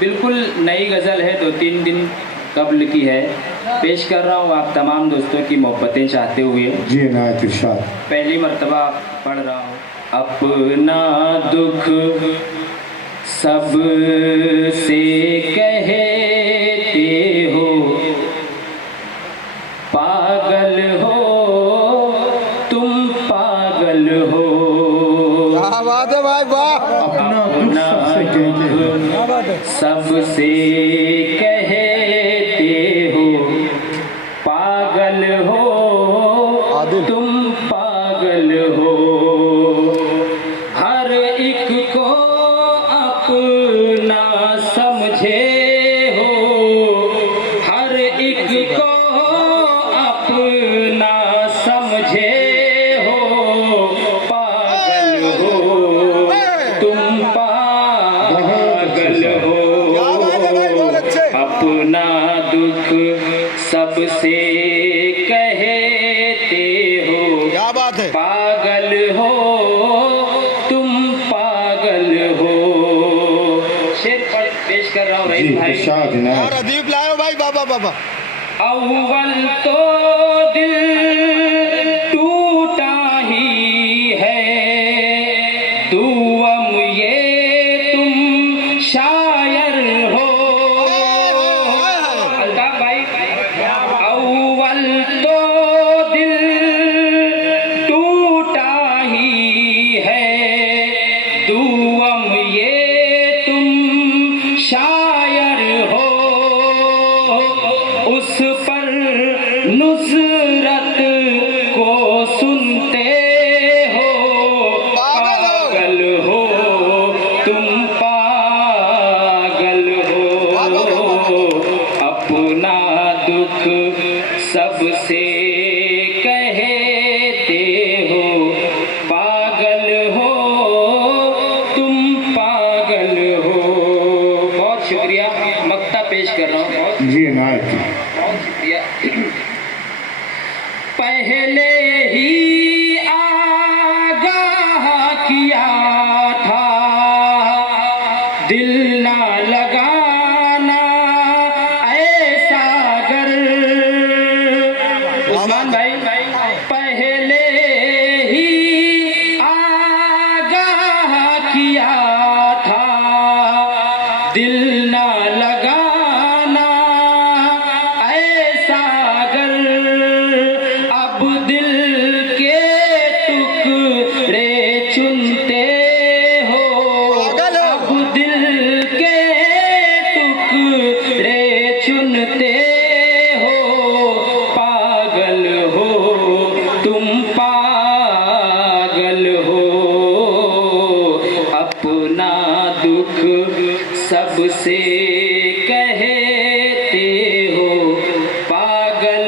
बिल्कुल नई गज़ल है, 2-3 दिन कबल की है। पेश कर रहा हूँ आप तमाम दोस्तों की मोहब्बतें चाहते हुए। जी इनायत इरशाद। पहली मर्तबा पढ़ रहा हूँ। अपना दुख सब से कहते हो, पागल हो तुम, पागल हो। क्या बात है भाई, वाह। अपना दुख सबसे कहते हो, पागल हो तुम, पागल हो। हर एक को अपना समझे हो, हर एक को अपना समझे हो, पागल हो तुम, पागल हो। अपना दुख सबसे कहते हो, क्या बात है, पागल हो तुम, पागल हो। शेर पेश कर रहा हूँ रईस भाई। इरशाद इनायत। और अदीब लाओ भाई, बाबा बाबा। अव्वल तो दिल टूटा ही है, दुआम ये तुम शायर हो। अल्ताफ भाई, अव्वल तो दिल टूटा ही है, दुआम ये तुम शायर हो। उस पर नुसरत को सुनते हो, पागल हो तुम, पागल हो। अपना दुख सबसे कहते हो, पागल हो तुम, पागल हो। बहुत शुक्रिया। मक्ता पेश कर रहा हूँ। जी इनायत। पहले ही आगाह किया था, दिल ना लगाना ऐसा गर। उस्मान भाई, पहले ही आगाह किया था, दिल ना लगाना ऐसा गर। अब दिल के टुकड़े चुनते हो, अब दिल के टुकड़े चुनते हो, पागल हो तुम, पागल हो। अपना दुख सबसे कहते हो, पागल